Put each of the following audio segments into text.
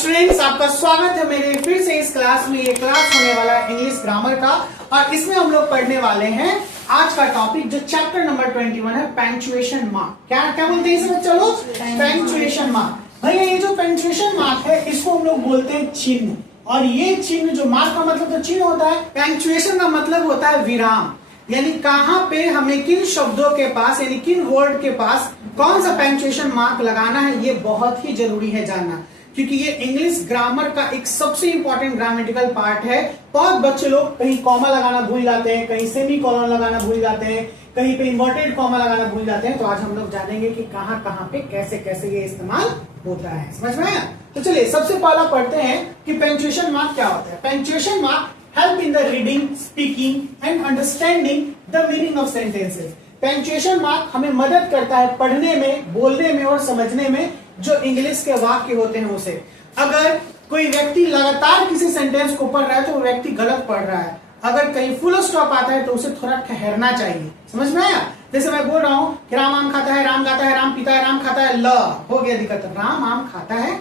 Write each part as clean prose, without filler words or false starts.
Students, आपका स्वागत है मेरे फिर से इस क्लास में। ये क्लास होने वाला है इंग्लिश ग्रामर का और इसमें हम लोग पढ़ने वाले हैं आज का टॉपिक जो चैप्टर नंबर 21 है, पंक्चुएशन मार्क। क्या क्या बोलते हैं इसमें? चलो, पंक्चुएशन मार्क। भैया ये जो पंक्चुएशन मार्क है इसको हम लोग बोलते हैं चिन्ह। और ये चिन्ह जो मार्क का मतलब तो चिन्ह होता है, पंक्चुएशन का मतलब होता है विराम। यानी कहां पे हमें किन शब्दों के पास यानी किन वर्ड के पास कौन सा पंक्चुएशन मार्क लगाना है, ये बहुत ही जरूरी है जानना, क्योंकि ये इंग्लिश ग्रामर का एक सबसे इंपॉर्टेंट ग्रामेटिकल पार्ट है। बहुत बच्चे लोग कहीं कॉमा लगाना भूल जाते हैं, कहीं सेमी कॉलन लगाना भूल जाते हैं, कहीं पे इन्वर्टेड कॉमा लगाना भूल जाते हैं। तो आज हम लोग जानेंगे कि कहां कहां पे कैसे कैसे ये इस्तेमाल होता है। समझ में आया? तो चलिए सबसे पहला पढ़ते हैं कि पंक्चुएशन मार्क क्या होता है। Punctuation mark help in the reading, speaking and understanding the meaning of sentences. Punctuation mark हमें मदद करता है पढ़ने में, बोलने में और समझने में जो इंग्लिश के वाक्य होते हैं उसे। अगर कोई व्यक्ति लगातार किसी सेंटेंस को पढ़ रहा है तो वो व्यक्ति गलत पढ़ रहा है। अगर कहीं फुल स्टॉप आता है तो उसे थोड़ा ठहरना चाहिए। समझ में आया? जैसे मैं बोल रहा हूं कि राम आम खाता है, राम गाता है, राम पीता है, राम खाता है, ल हो गया दिक्कत। राम आम खाता है,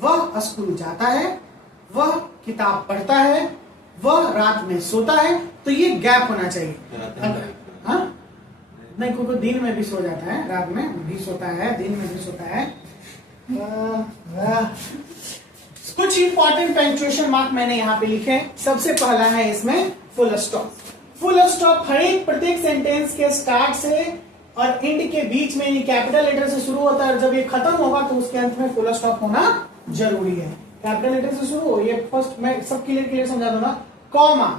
वह स्कूल जाता है, वह किताब पढ़ता है, वह रात में सोता है। तो ये गैप होना चाहिए। हाँ नहीं, कोई दिन में भी सो जाता है, रात में भी सोता है, दिन में भी सोता है। कुछ इंपॉर्टेंट पंक्चुएशन मार्क मैंने यहाँ पे लिखे हैं। सबसे पहला है इसमें फुल स्टॉप। फुल स्टॉप हर एक प्रत्येक सेंटेंस के स्टार्ट से और एंड के बीच में यानी कैपिटल लेटर से शुरू होता है और जब ये खत्म होगा तो उसके अंत में फुल स्टॉप होना जरूरी है। कैपिटल लेटर से शुरू हो, ये फर्स्ट मैं सब क्लियर समझा दूंगा। कॉमा,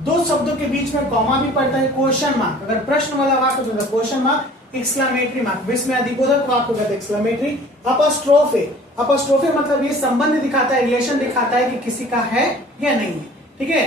दो शब्दों के बीच में कॉमा भी पड़ता है। क्वेश्चन मार्क, अगर प्रश्न वाला वाक्य होगा क्वेश्चन मार्क। एक्सक्लेमेटरी मार्क, विस्मय अधिबोधक वाक्य होगा तो एक्सक्लेमेटरी। अपस्ट्रोफे, अपस्ट्रोफे मतलब ये संबंध दिखाता है, रिलेशन दिखाता है कि किसी का है या नहीं है। ठीक है,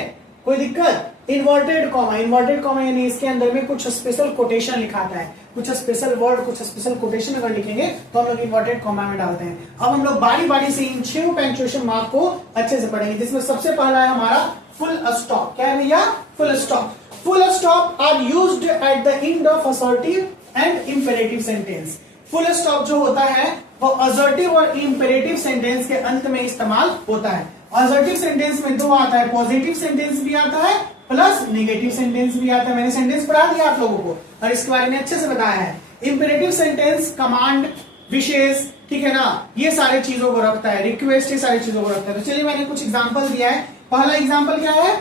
कोई दिक्कत? इन्वर्टेड कॉमा, इन्वर्टेड कॉमा यानी इसके अंदर में कुछ स्पेशल कोटेशन लिखाता है, कुछ स्पेशल वर्ड, कुछ स्पेशल कोटेशन अगर लिखेंगे तो हम लोग इन्वर्टेड कॉमा में डालते हैं। अब हम लोग बारी बारी से इन 6 पंक्चुएशन मार्क को अच्छे से पढ़ेंगे, जिसमें सबसे पहला है हमारा फुल स्टॉप। क्या है भैया? Full stop. Full stop are used at the end of assertive and imperative sentence. Full stop जो होता है वो असर्टिव और इंपेरेटिव सेंटेंस के अंत में इस्तेमाल होता है। असर्टिव सेंटेंस में दो आता है, पॉजिटिव सेंटेंस भी आता है प्लस नेगेटिव सेंटेंस भी आता है। मैंने सेंटेंस पढ़ा दिया आप लोगों को और इसके बारे में अच्छे से बताया है। इंपेरेटिव सेंटेंस कमांड, विशेष, ठीक है ना, ये सारी चीजों को रखता है, रिक्वेस्ट, ये सारी चीजों को रखता है। तो चलिए मैंने कुछ एग्जांपल दिया है। पहला एग्जांपल क्या है?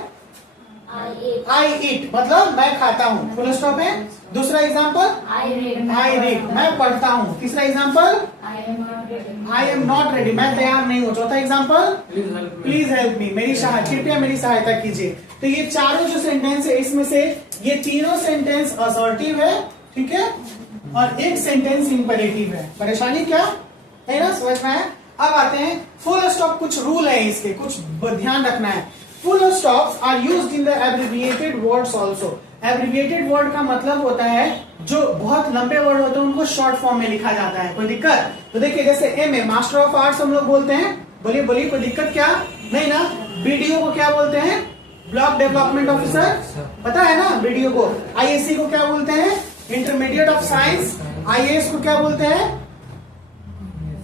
आई ईट मतलब मैं खाता हूँ, फुल स्टॉप है। दूसरा एग्जांपल आई रीड मैं पढ़ता हूँ। तीसरा example I am not ready मैं तैयार नहीं हूँ। चौथा एग्जांपल प्लीज हेल्प मी कृपया मेरी सहायता कीजिए। तो ये चारों जो सेंटेंस है इसमें से ये तीनों सेंटेंस असर्टिव है, ठीक है, और एक सेंटेंस इंपेरेटिव है। परेशानी क्या है ना, समझ में आया? अब आते हैं फुल स्टॉप। कुछ रूल है इसके, कुछ ध्यान रखना है। Full stops are used in the abbreviated words also. Abbreviated word का मतलब होता है जो बहुत लंबे वर्ड होते हैं उनको शॉर्ट फॉर्म में लिखा जाता है। कोई दिक्कत? तो देखिए जैसे MA मास्टर ऑफ आर्ट्स हम लोग बोलते हैं। बोलिए बोलिए, कोई दिक्कत क्या? नहीं ना। BDO को क्या बोलते हैं? ब्लॉक डेवलपमेंट ऑफिसर, पता है ना BDO को। ISC को क्या बोलते हैं? Intermediate of science. IAS को क्या बोलते हैं?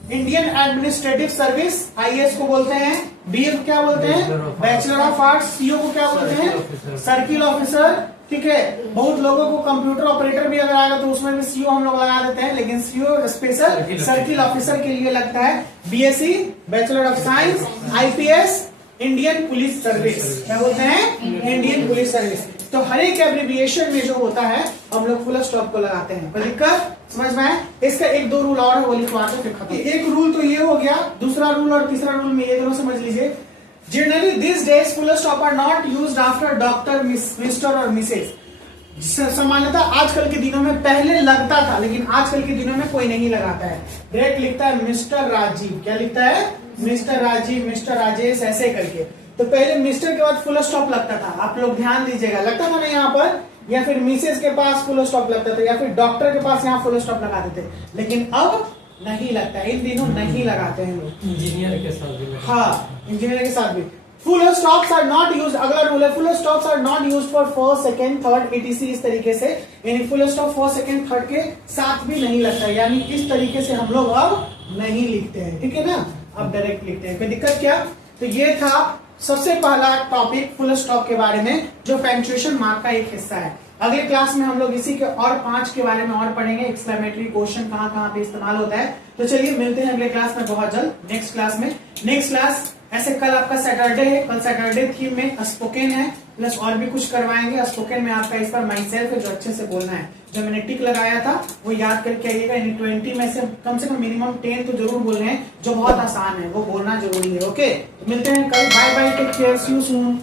इंडियन एडमिनिस्ट्रेटिव सर्विस, IAS को बोलते हैं। BA को क्या बोलते हैं? Bachelor of arts. CO को क्या बोलते हैं? Circle officer. ठीक है, बहुत लोगों को कंप्यूटर ऑपरेटर भी अगर आएगा तो उसमें भी CO हम लोग लगा देते हैं, लेकिन CO स्पेशल सर्किल ऑफिसर के लिए लगता है। BSc bachelor of science. IPS Indian police service, क्या बोलते हैं? Indian police service. तो हर एक एब्रिविएशन में जो होता है हम लोग फुल स्टॉप को लगाते हैं। कोई दिक्कत? समझ में आए? इसका एक दो रूल और है, वो लिखवाते फिर खत्म। एक रूल तो ये हो गया, दूसरा रूल और तीसरा रूल में ये दोनों समझ लीजिए। Generally this days full stop are not used after doctor, mister और मिसेज। सामान्यतः आजकल के दिनों में, पहले लगता था लेकिन आजकल के दिनों में कोई नहीं लगाता है। डायरेक्ट लिखता है मिस्टर राजीव। क्या लिखता है? मिस्टर राजीव, मिस्टर राजेश, ऐसे करके। तो पहले मिस्टर के बाद फुल स्टॉप लगता था, आप लोग ध्यान दीजिएगा, लगता था ना यहाँ पर, या फिर मिसेज के पास फुल स्टॉप लगता था, या फिर डॉक्टर के पास यहाँ फुल स्टॉप लगाते थे। लेकिन अब नहीं लगता, इन दिनों नहीं लगाते हैं लोग। इंजीनियर के साथ भी, हाँ इंजीनियर के साथ भी। Full stops are not used, अगला रूल है full stops are not used for first, second, third etc इस तरीके से, यानी full stop first, second, third के साथ भी नहीं लगता है, यानी इस तरीके से हम लोग अब नहीं लिखते हैं। ठीक है ना, अब डायरेक्ट लिखते हैं, कोई दिक्कत क्या? तो ये था सबसे पहला टॉपिक फुल स्टॉप के बारे में, जो पंक्चुएशन मार्क का एक हिस्सा है। अगले क्लास में हम लोग इसी के और 5 के बारे में और पढ़ेंगे, एक्सक्लेमेटरी क्वेश्चन कहाँ कहाँ पे इस्तेमाल होता है। तो चलिए मिलते हैं अगले क्लास में बहुत जल्द, नेक्स्ट क्लास में। नेक्स्ट क्लास ऐसे कल आपका सैटरडे है, कल सैटरडे थीम में स्पोकन है, प्लस और भी कुछ करवाएंगे। स्पोकन में आपका इस पर माई सेल्फ है, जो अच्छे से बोलना है, जो मैंने टिक लगाया था वो याद करके आइएगा। यानी 20 में से कम मिनिमम 10 तो जरूर बोल रहे हैं, जो बहुत आसान है वो बोलना जरूरी है। ओके, तो मिलते हैं कल, bye bye, take care, see you soon.